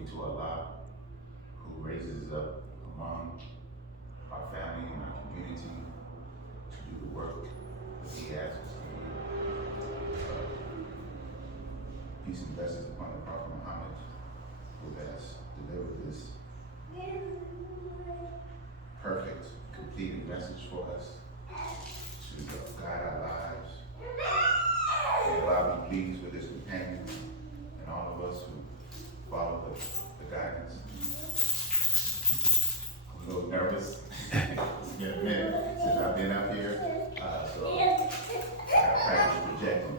be to Allah, who raises up among our family and our community to do the work that He asks us to do. Peace and blessings upon the Prophet Muhammad, who has delivered this perfect, completed message for us to guide our lives. May Allah be pleased with His companions and all of us who follow the guidance. I'm a little nervous. It's been a minute since I've been up here, so I practice projecting.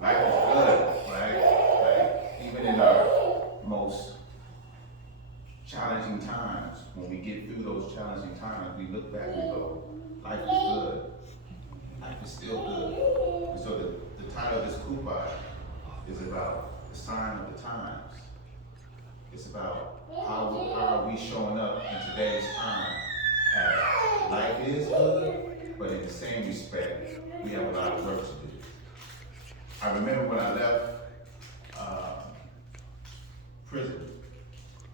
Life is good, right? Like, even in our most challenging times, when we get through those challenging times, we look back and go, life is good. Life is still good. And so the title of this kupa is about the sign of the times. It's about how are we showing up in today's time as life is good, but in the same respect, we have a lot of work to do. I remember when I left prison,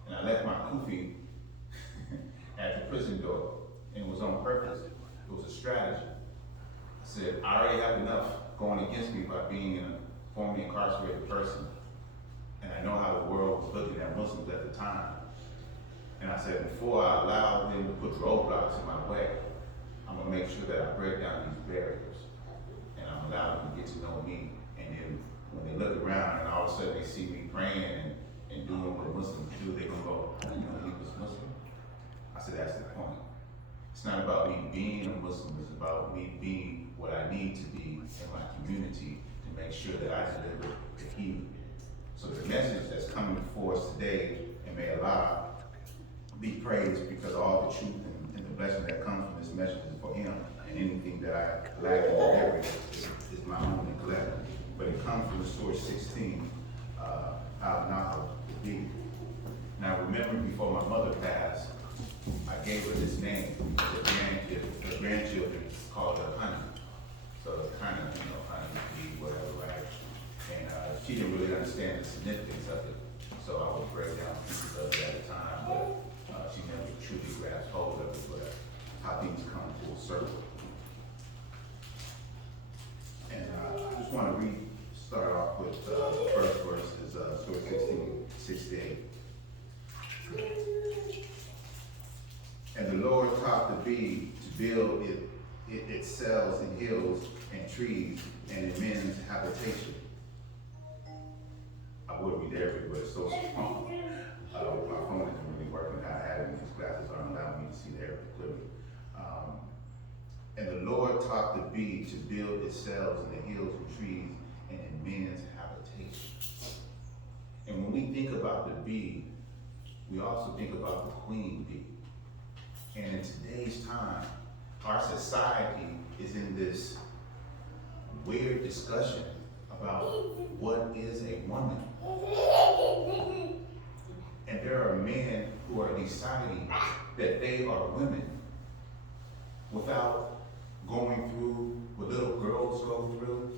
and I left my kufi at the prison door, and it was on purpose. It was a strategy. I said, I already have enough going against me by being a formerly incarcerated person, and I know how the world was looking at Muslims at the time. And I said, before I allow them to put roadblocks in my way, I'm gonna make sure that I break down these barriers, and I'm allowing them to get to know me. And then when they look around and all of a sudden they see me praying and doing what Muslims do, they're gonna go, I didn't know he was Muslim. I said, that's the point. It's not about me being a Muslim, it's about me being what I need to be in my community to make sure that I deliver the healing. So the message that's coming before us today, and may Allah be praised, because all the truth and the blessing that comes from this message is for Him, and anything that I lack in delivery is my own neglect. But it comes from the Surah 16, Al-Nahl, the bee. Now remember, before my mother passed, I gave her this name. The grandchildren called her Honey. So it's kind of, honey, bee, whatever, right? And she didn't really understand the significance of it. So I would break down pieces of it at a time, but she never truly grasped hold of it, but how things come full circle. And I just want to start off with the first verse, is Surah 16:68. And the Lord taught the bee to build its cells in hills and trees and in men's habitation. I would read every, but it's so strong. My phone isn't really working. I had it in these glasses aren't allowing me to see the air clearly. And the Lord taught the bee to build its cells in the hills and trees and in men's habitation. And when we think about the bee, we also think about the queen bee. And in today's time, our society is in this weird discussion about what is a woman. And there are men who are deciding that they are women without going through what little girls go through,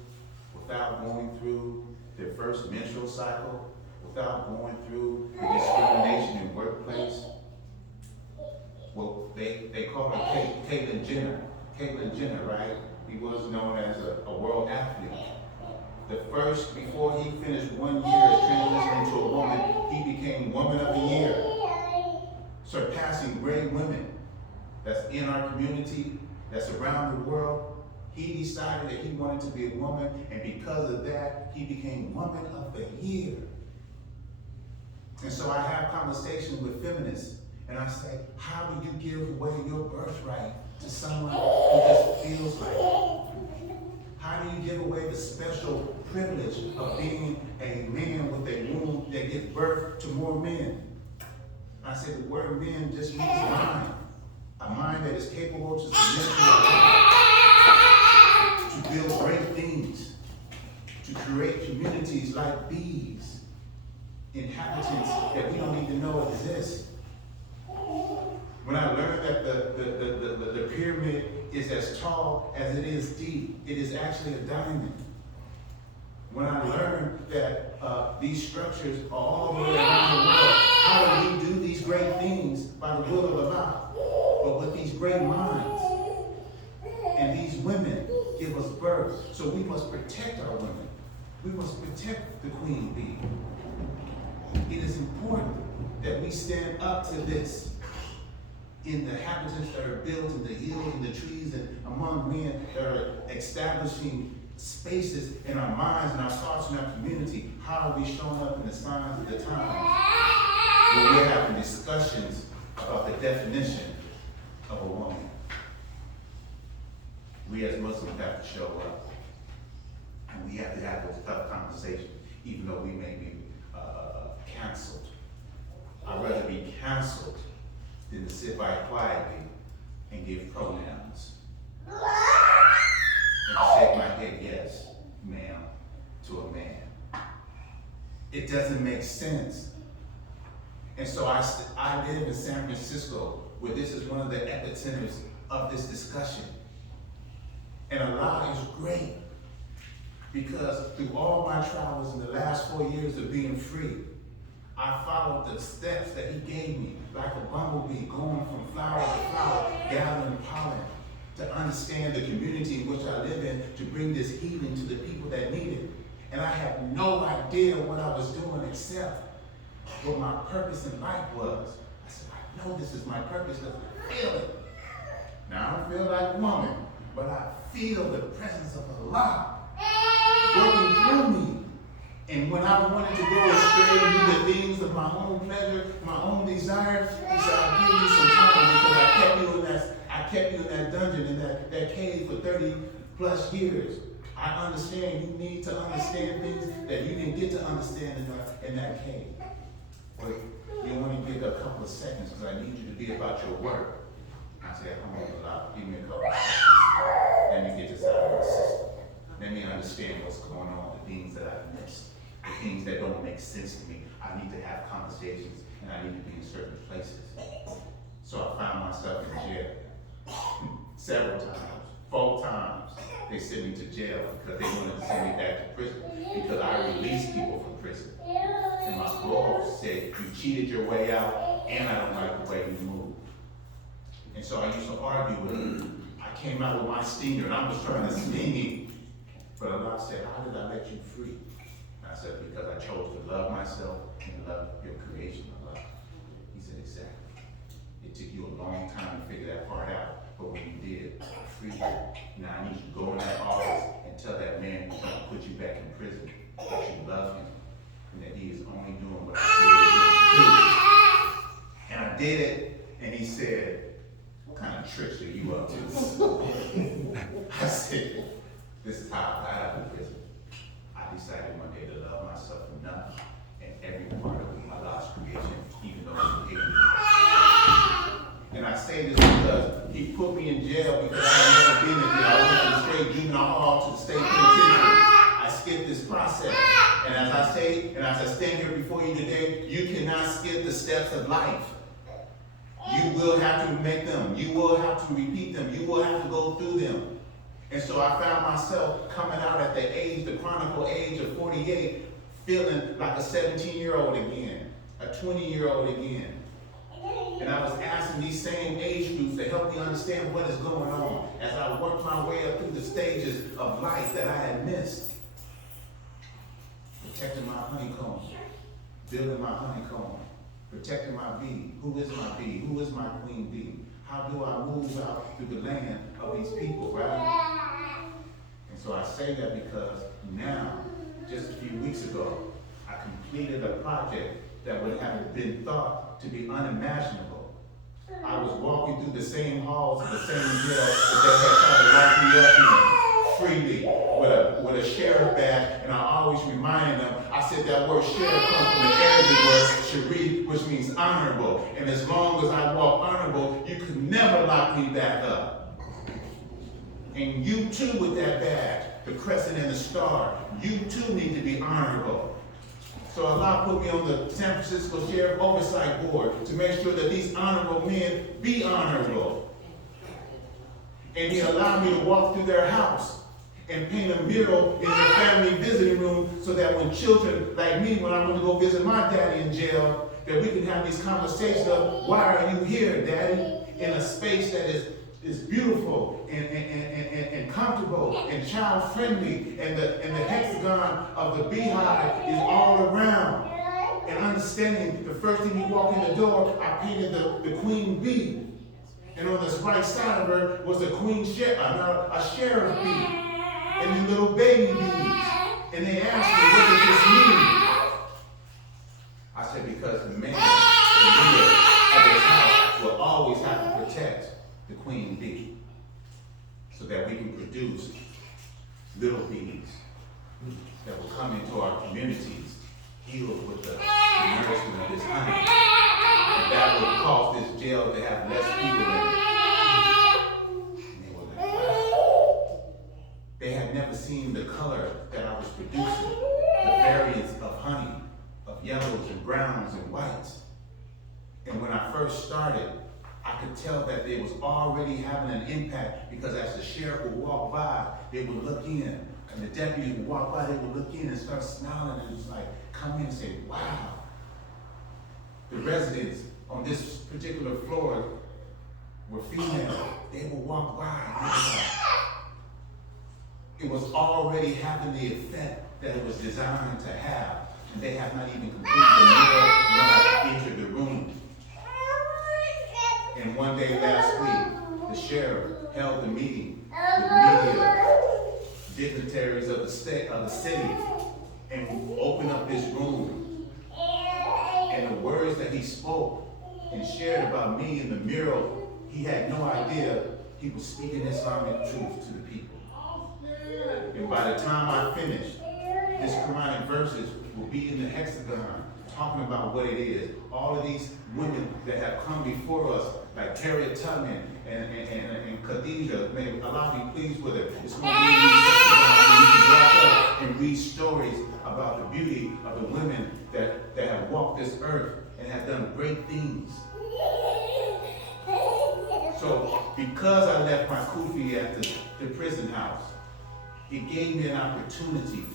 without going through their first menstrual cycle, without going through the discrimination in workplace. Well, they call her Caitlyn Jenner, right? He was known as a world athlete. Before he finished 1 year as transitioning into a woman, he became Woman of the Year, surpassing great women that's in our community, that's around the world. He decided that he wanted to be a woman, and because of that, he became Woman of the Year. And so I have conversations with feminists, and I say, how do you give away your birthright to someone who just feels like it? How do you give away the special privilege of being a man with a womb that gives birth to more men? I said the word men just means mind. A mind that is capable to submit to build great things, to create communities like bees, inhabitants that we don't even know exist. When I learned that the pyramid is as tall as it is deep. It is actually a diamond. When I learned that these structures are all the way around the world, how do we do these great things by the will of Allah? But with these great minds, and these women give us birth. So we must protect our women. We must protect the queen bee. It is important that we stand up to this in the habitats that are built in the hills and the trees and among men that are establishing spaces in our minds and our thoughts and our community. How are we showing up in the signs of the times? When we're having discussions about the definition of a woman. We as Muslims have to show up. And we have to have those tough conversations, even though we may be canceled. I'd rather be canceled than to sit by quietly and give pronouns. And shake my head, yes, ma'am, to a man. It doesn't make sense. And so I live in San Francisco, where this is one of the epicenters of this discussion. And Allah is great, because through all my travels in the last 4 years of being free, I followed the steps that he gave me, like a bumblebee going from flower to flower, gathering pollen, to understand the community in which I live in, to bring this healing to the people that need it. And I had no idea what I was doing except what my purpose in life was. I said, I know this is my purpose, because I feel it. Now, I don't feel like a woman, but I feel the presence of Allah working through me. And when I wanted to go astray and do the things of my own pleasure, my own desire, he said, I'll give you some time, because I kept you in that dungeon, in that cave for 30 plus years. I understand you need to understand things that you didn't get to understand in that cave. But you only get a couple of seconds, because I need you to be about your work. I said, come on, Allah, give me a couple of seconds. Let me get this out of my system. Let me understand what's going on, the things that I've missed, the things that don't make sense to me. I need to have conversations, and I need to be in certain places. So I found myself in jail several times, 4 times. They sent me to jail because they wanted to send me back to prison, because I released people from prison. And my parole said, you cheated your way out, and I don't like the way you move. And so I used to argue with him. I came out with my stinger, and I was trying to sting him. But Allah said, how did I let you free? And I said, because I chose to love myself and love your creation, Allah. He said, exactly. It took you a long time to figure that part out, but when you did, I freed you. Now I need you to go in that office and tell that man who's trying to put you back in prison that you love him and that he is only doing what I created him to do. And I did it, and he said, what kind of tricks are you up to? I said, this is how I got out of prison. I decided one day to love myself enough and every part of Allah's creation, even though He hated me. And I say this because He put me in jail because I had never been in jail. I went from the straight juvenile hall to the state penitentiary. I skipped this process. And as I say, and as I stand here before you today, you cannot skip the steps of life. You will have to make them. You will have to repeat them. You will have to go through them. And so I found myself coming out at the chronicle age of 48, feeling like a 17-year-old again, a 20-year-old again. And I was asking these same age groups to help me understand what is going on as I worked my way up through the stages of life that I had missed. Protecting my honeycomb, building my honeycomb, protecting my bee. Who is my bee? Who is my queen bee? How do I move out through the land of these people, right? And so I say that because now, just a few weeks ago, I completed a project that would have been thought to be unimaginable. I was walking through the same halls of the same jail that they had tried to lock me up in freely with a sheriff badge, and I always reminded them, I said that word sheriff comes from the Arabic word sharif, which means honorable. And as long as I walk honorable, you could never lock me back up. And you too with that badge, the crescent and the star, you too need to be honorable. So Allah put me on the San Francisco Sheriff Oversight Board to make sure that these honorable men be honorable. And he allowed me to walk through their house and paint a mural in their family visiting room so that when children like me, when I'm going to go visit my daddy in jail, that we can have these conversations of, why are you here, Daddy? In a space that is beautiful and comfortable and child-friendly, and the hexagon of the beehive is all around. And understanding, the first thing you walk in the door, I painted the queen bee. And on the right side of her was a a sheriff bee. And then little baby bees. And they asked me, what does this mean? I said, because the man, the leader of this house, will always have to protect the queen bee so that we can produce little bees that will come into our communities healed with the nourishment of this honey. And that will cause this jail to have less people in it. And they were like, wow. They had never seen the color that I was producing, the variance of honey, of yellows and browns and whites. And when I first started, I could tell that they was already having an impact, because as the sheriff would walk by, they would look in. And the deputies would walk by, they would look in and start smiling, and it was like, come in and say, wow. The residents on this particular floor were female. They would walk by, and it was already having the effect that it was designed to have. And they have not even completed the mural, nor have entered the room. And one day last week, the sheriff held a meeting with media, dignitaries of the city, and opened up this room. And the words that he spoke and shared about me in the mural, he had no idea he was speaking Islamic truth to the people. And by the time I finished, this Quranic verses will be in the hexagon, talking about what it is. All of these women that have come before us, like Harriet Tubman and Khadijah, may Allah be pleased with it. It's going to be in these hexagons where you can walk up and read stories about the beauty of the women that have walked this earth and have done great things. So, because I left my kufi at the prison house, it gave me an opportunity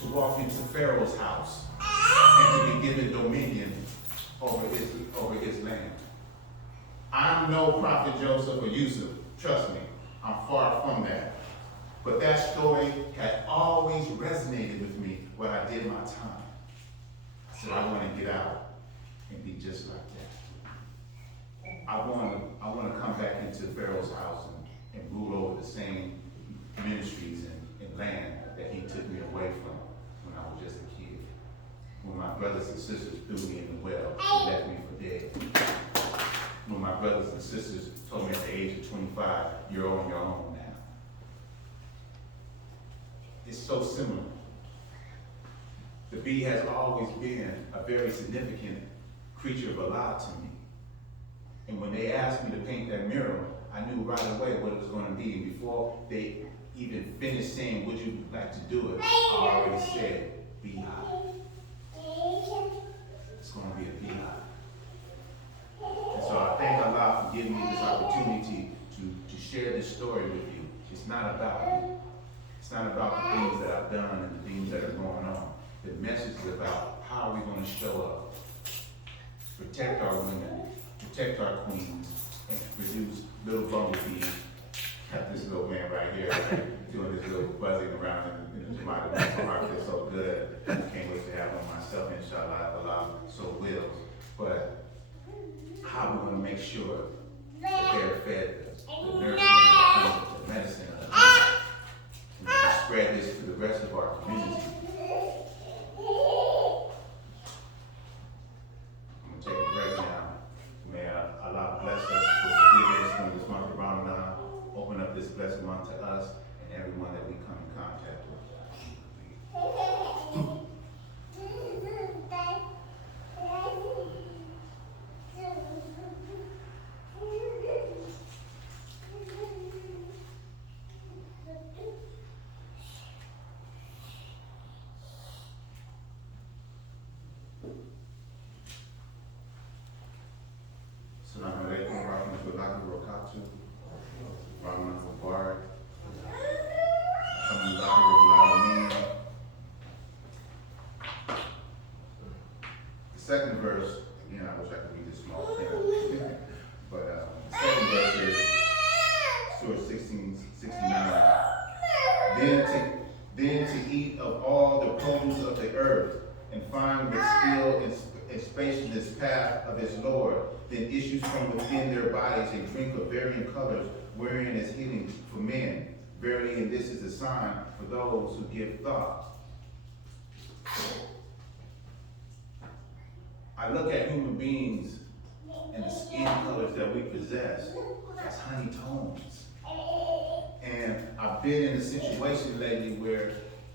to walk into Pharaoh's house and to be given dominion over his land. I'm no Prophet Joseph or Yusuf, trust me, I'm far from that. But that story had always resonated with me when I did my time. I said, I want to get out and be just like that. I want to come back into Pharaoh's house and rule over the same ministries and land that he took me away from when I was just a kid. When my brothers and sisters threw me in the well and left me for dead. When my brothers and sisters told me at the age of 25, you're on your own now. It's so similar. The bee has always been a very significant creature of Allah to me. And when they asked me to paint that mural, I knew right away what it was going to be. And before they even finished saying, would you like to do it, I already said, beehive. It's going to be a beehive. And so I thank Allah for giving me this opportunity to share this story with you. It's not about me. It's not about the things that I've done and the things that are going on. The message is about how we're going to show up, protect our women, protect our queens, and produce little bumblebees. Got this little man right here doing this little buzzing around in the Jumuah. My heart feels so good. I can't wait to have one myself, inshallah, if Allah so wills. But how we're going to make sure that they're fed the nourishment, the medicine, and to spread this to the rest of our community. I'm going to take a break now. May Allah bless us with forgiveness from this month of Ramadan. Open up this blessed month to us and everyone that we come in contact with. Assalamu alaikum wa rahmatullahi wa barakatuh. from within their bodies a drink of varying colors, wherein is healing for men. Verily, and this is a sign for those who give thought. I look at human beings and the skin colors that we possess as honey tones. And I've been in a situation lately where,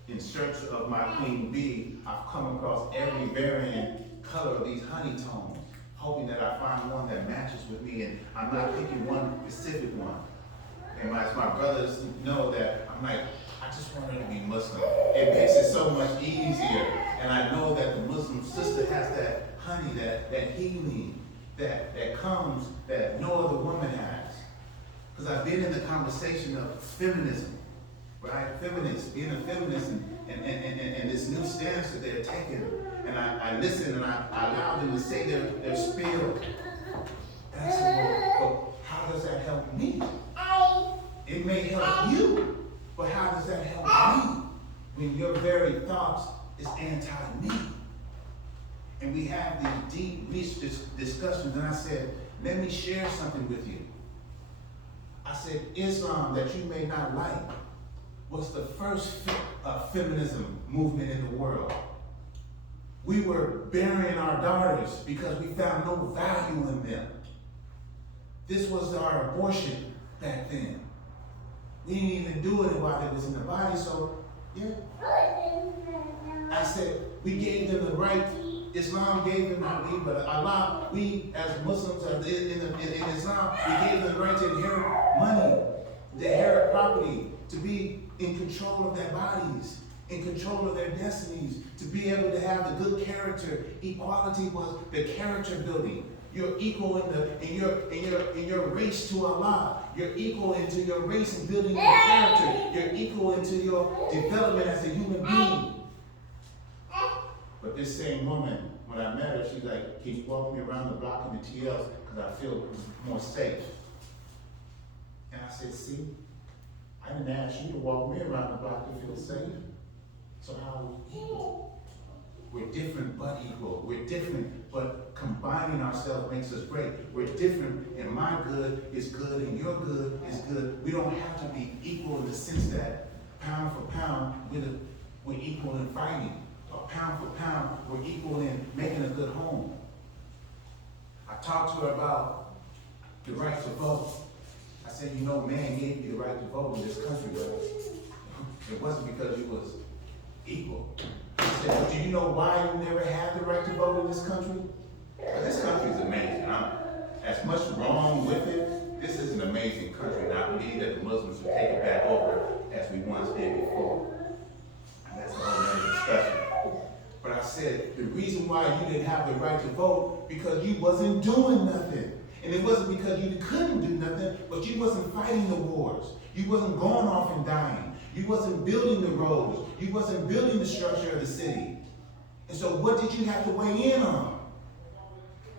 in search of my queen bee, I've come across every varying color of these honey tones, hoping that I find one that matches with me, and I'm not picking one specific one. And as my brothers know that, I'm like, I just want her to be Muslim. It makes it so much easier. And I know that the Muslim sister has that honey, that healing, that comes that no other woman has. Because I've been in the conversation of feminism, right? Feminists, being a feminist, and this new stance that they're taking. And I listen and I allow them to say their spiel. And I said, well, how does that help me? It may help you, but how does that help me when your very thoughts is anti-me? And we have these deep, rich discussions, and I said, let me share something with you. I said, Islam, that you may not like, was the first feminism movement in the world. We were burying our daughters because we found no value in them. This was our abortion back then. We didn't even do it while it was in the body, so yeah. I said, we gave them the right. Islam gave them, not we, but Allah, we as Muslims in Islam, we gave them the right to inherit money, to inherit property, to be in control of their bodies, in control of their destinies, to be able to have the good character. Equality was the character building. You're equal in your race to Allah. You're equal into your race in building your character. You're equal into your development as a human being. But this same woman, when I met her, she's like, can you walk me around the block in the TLs because I feel more safe? And I said, see, I didn't ask you to walk me around the block to feel safe. So how are we equal? We're different but equal. We're different, but combining ourselves makes us great. We're different, and my good is good, and your good is good. We don't have to be equal in the sense that pound for pound, we're equal in fighting. Or pound for pound, we're equal in making a good home. I talked to her about the right to vote. I said, you know, man gave you the right to vote in this country, but it wasn't because you was equal. I said, do you know why you never had the right to vote in this country? This country is amazing. As much wrong with it, this is an amazing country, and I believe that the Muslims will take it back over as we once did before. And that's a whole other discussion. But I said, the reason why you didn't have the right to vote, because you wasn't doing nothing. And it wasn't because you couldn't do nothing, but you wasn't fighting the wars. You wasn't going off and dying. You wasn't building the roads. You wasn't building the structure of the city. And so what did you have to weigh in on?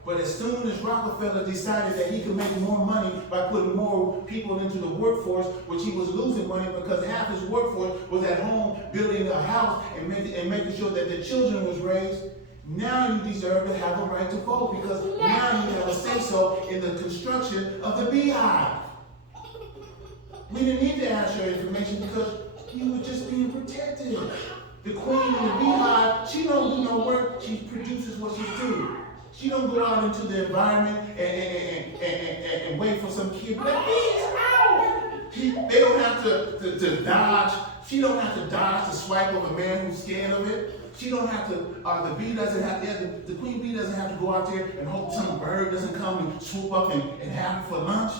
But as soon as Rockefeller decided that he could make more money by putting more people into the workforce, which he was losing money because half his workforce was at home building a house and making sure that their children was raised, now you deserve to have a right to vote because now you have a say-so in the construction of the beehive. We didn't need to ask your information because you were just being protected. The queen in the beehive, she don't do no work, she produces what she do. She don't go out into the environment and wait for some kid. Let bees out. They don't have to dodge. She don't have to dodge the swipe of a man who's scared of it. She don't have to. The bee doesn't have to. The queen bee doesn't have to go out there and hope some bird doesn't come and swoop up and have it for lunch.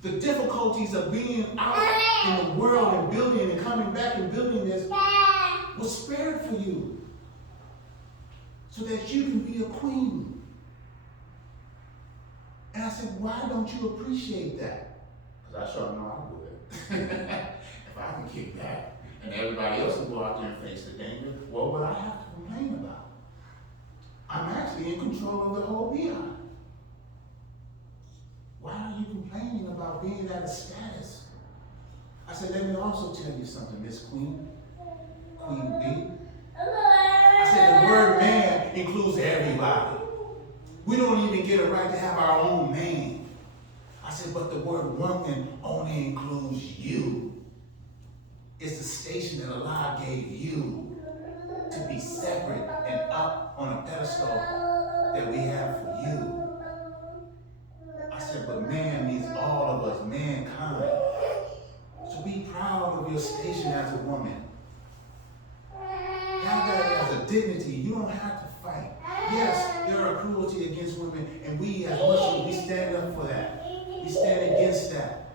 The difficulties of being out in the world and building and coming back and building this was spared for you. So that you can be a queen. And I said, why don't you appreciate that? Because I sure know I would. If I can kick back and everybody else will go out there and face the danger, what would I have to complain about? I'm actually in control of the whole beehive. Why are you complaining about being at a status? I said, let me also tell you something, Miss Queen Bee. I said the word man includes everybody. We don't even get a right to have our own man. I said, but the word woman only includes you. It's the station that Allah gave you to be separate and up on a pedestal that we have for you. I said, but man means all of us, mankind. So be proud of your station as a woman. Have that as a dignity. You don't have to fight. Yes, there are cruelty against women, and we as Muslims, we stand up for that. We stand against that.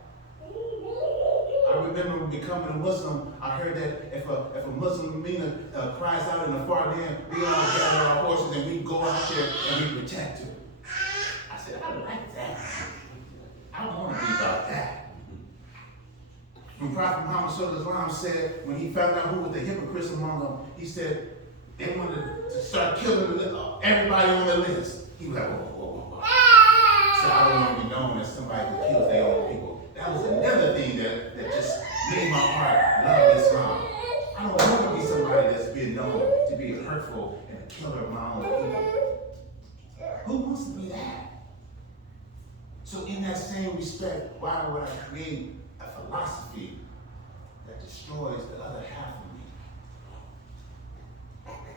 I remember becoming a Muslim, I heard that if a Muslim Mina cries out in the far land, we all gather our horses and we go out there and we protect her. I said, I like that. I don't want to be about that. When Prophet Muhammad Sallallahu said, when he found out who was the hypocrites among them, he said, they wanted to start killing everybody on the list. He was like, whoa, whoa, whoa, whoa. So I don't want to be known as somebody who kills their own people. That was another thing that just made my heart love Islam. I don't want to be somebody that's been known to be hurtful and a killer of my own people. Who wants to be that? So in that same respect, why would I create a philosophy that destroys the other half of me?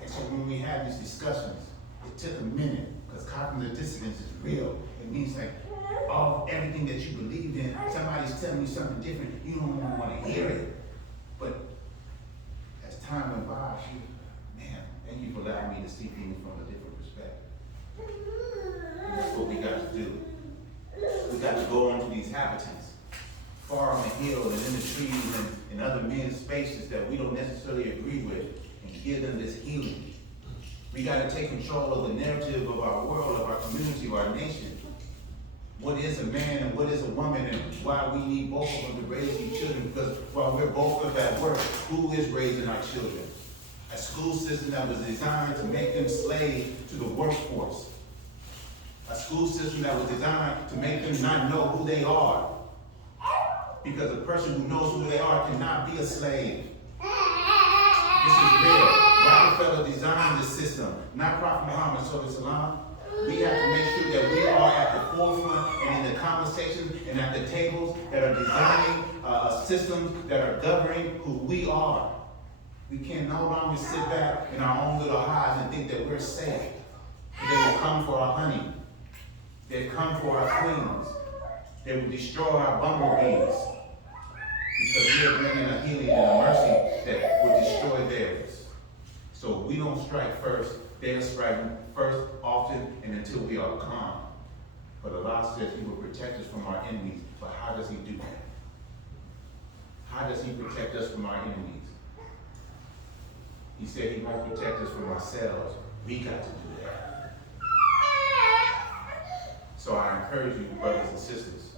And so when we have these discussions, it took a minute, because cognitive dissonance is real. It means like everything that you believe in, somebody's telling you something different, you don't even want to hear it. But as time went by, man, thank you for allowing me to see things from a different perspective. And that's what we got to do. We got to go onto these habitats, far on the hill and in the trees and other men's spaces that we don't necessarily agree with, and give them this healing. We got to take control of the narrative of our world, of our community, of our nation. What is a man and what is a woman, and why we need both of them to raise these children, because while we're both of at work, who is raising our children? A school system that was designed to make them slaves to the workforce. A school system that was designed to make them not know who they are. Because a person who knows who they are cannot be a slave. This is real. Rockefeller designed this system, not Prophet Muhammad Sallallahu. We have to make sure that we are at the forefront and in the conversations and at the tables that are designing systems that are governing who we are. We can no longer sit back in our own little hives and think that we're safe. They will come for our honey. They come for our queens. They will destroy our bumblebees. Because we are bringing a healing and a mercy that will destroy theirs. So we don't strike first. They'll strike first, often, and until we are calm. But Allah says He will protect us from our enemies. But how does He do that? How does He protect us from our enemies? He said He might protect us from ourselves. We got to do that. So I encourage you, brothers and sisters,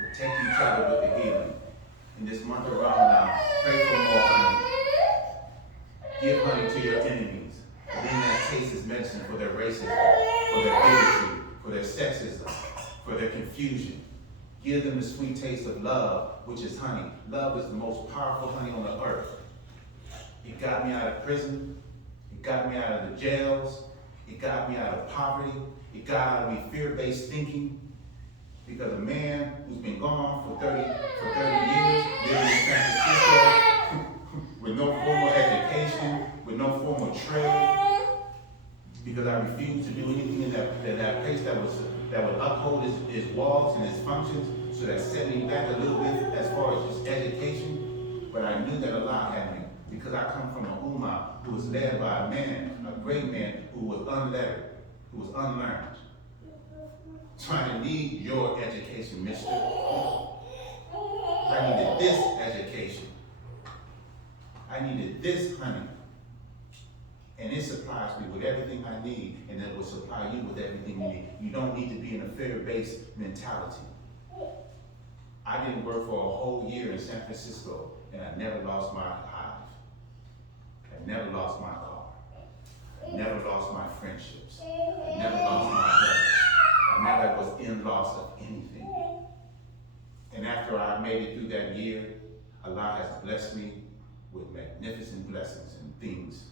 protect each other with the healing. In this month of Ramadan, pray for more honey. Give honey to your enemies. Then that taste is medicine for their racism, for their bigotry, for their sexism, for their confusion. Give them the sweet taste of love, which is honey. Love is the most powerful honey on the earth. It got me out of prison. It got me out of the jails. It got me out of poverty. It got out of me fear-based thinking. Because a man who's been gone for 30 years, living in San Francisco, with no formal education, with no formal trade, because I refused to do anything in that place that would uphold his walls and his functions, so that set me back a little bit as far as just education. But I knew that Allah had me, because I come from a ummah who was led by a man, a great man, who was unlettered, who was unlearned. So I didn't need your education, mister. I needed this education. I needed this honey. And it supplies me with everything I need, and it will supply you with everything you need. You don't need to be in a fear-based mentality. I didn't work for a whole year in San Francisco, and I never lost my hive. I never lost my car. I never lost my friendships. I never lost my health. I never was in loss of anything. And after I made it through that year, Allah has blessed me with magnificent blessings and things.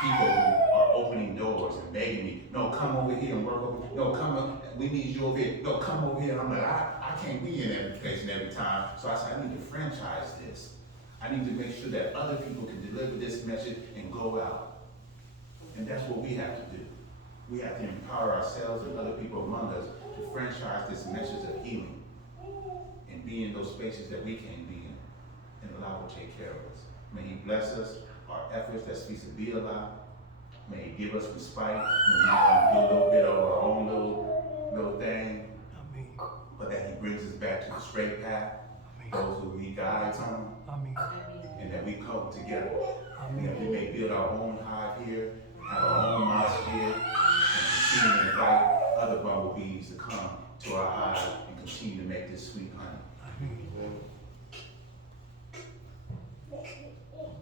People who are open opening doors and begging me, no, come over here and work over, no, come up, we need you over here, no, come over here. I'm like, I can't be in every place and every time. So I said, I need to franchise this. I need to make sure that other people can deliver this message and go out. And that's what we have to do. We have to empower ourselves and other people among us to franchise this message of healing and be in those spaces that we can't be in and allow Him to take care of us. May He bless us, our efforts that speaks to be alive. May He give us respite when we want to do a little bit of our own little thing. Amen. But that He brings us back to the straight path. Amen. Those who He guides on. Amen. And that we come together. Amen. And we may build our own hive here, have our own mosque here, and continue to invite other bumblebees to come to our hive and continue to make this sweet honey. Amen.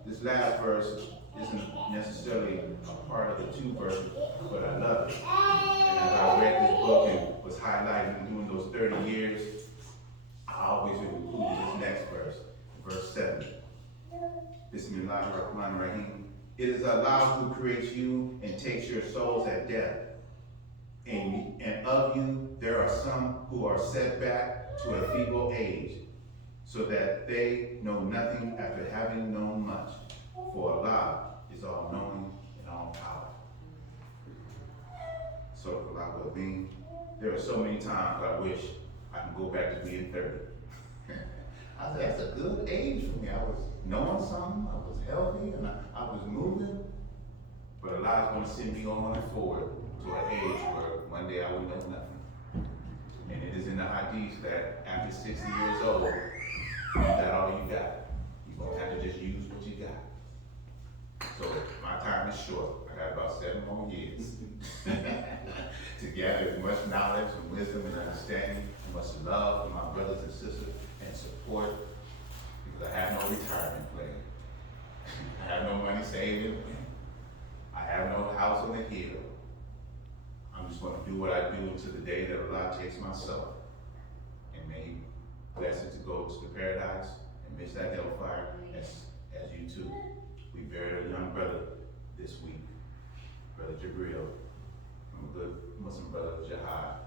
This last verse isn't necessarily a part of the 2 verses, but I love it. And as I read this book and was highlighting during those 30 years, I always included this next verse, verse 7. Bismillahirrahmanirrahim. It is Allah who creates you and takes your souls at death. And of you, there are some who are set back to a feeble age, so that they know nothing after having known much. For Allah is all-knowing and all-powerful. So, Allah will be. There are so many times I wish I can go back to being 30. I said, that's a good age for me. I was knowing something, I was healthy, and I was moving. But Allah is going to send me on and forward to an age where one day I will know nothing. And it is in the hadith that after 60 years old, you got all you got. You're going to have to just use what you got. So my time is short. I got about 7 more years to gather as much knowledge and wisdom and understanding, and much love for my brothers and sisters and support, because I have no retirement plan. I have no money saving. I have no house on the hill. I'm just going to do what I do until the day that Allah takes my soul. And may He bless it to go to the paradise and miss that hellfire as you too. We buried a young brother this week, Brother Jabril, from a good Muslim brother, Jihad.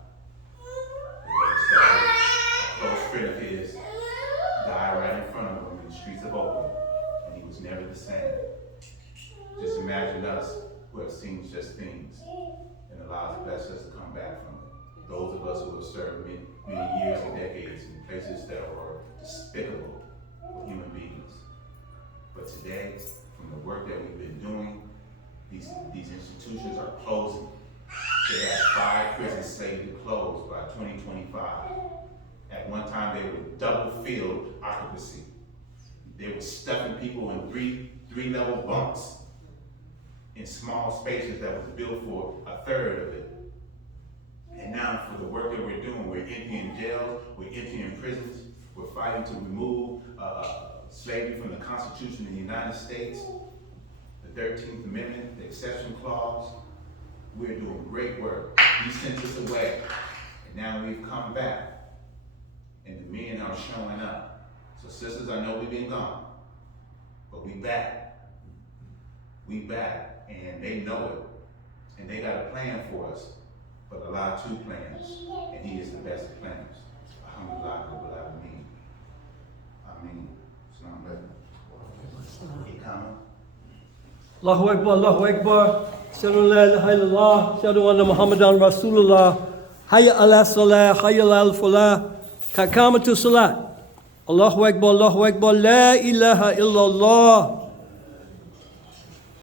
A close friend of his died right in front of him in the streets of Oakland, and he was never the same. Just imagine us who have seen such things, and Allah has blessed us to come back from it. Those of us who have served many years and decades in places that were despicable with human beings. But today, from the work that we've been doing, these institutions are closing. They had 5 prisons slated to close by 2025. At one time, they were double-filled occupancy. They were stuffing people in three-level bunks in small spaces that was built for a third of it. And now, for the work that we're doing, we're emptying jails, we're emptying prisons, we're fighting to remove slavery from the Constitution of the United States, the 13th Amendment, the exception clause. We're doing great work. He sent us away, and now we've come back, and the men are showing up. So sisters, I know we've been gone, but we back. We back, and they know it, and they got a plan for us, but Allah 2 plans, and He is the best of planners. Alhamdulillah, Rabbil Alameen. Ameen. Allahu Akbar, Allahu Akbar. Shadu la ilaha illallah. Shadu anna Muhammadan Rasulullah. Hayya ala salah, hayya ala falah. Kakamatu salat. Allahu Akbar, Allahu Akbar. La ilaha illallah.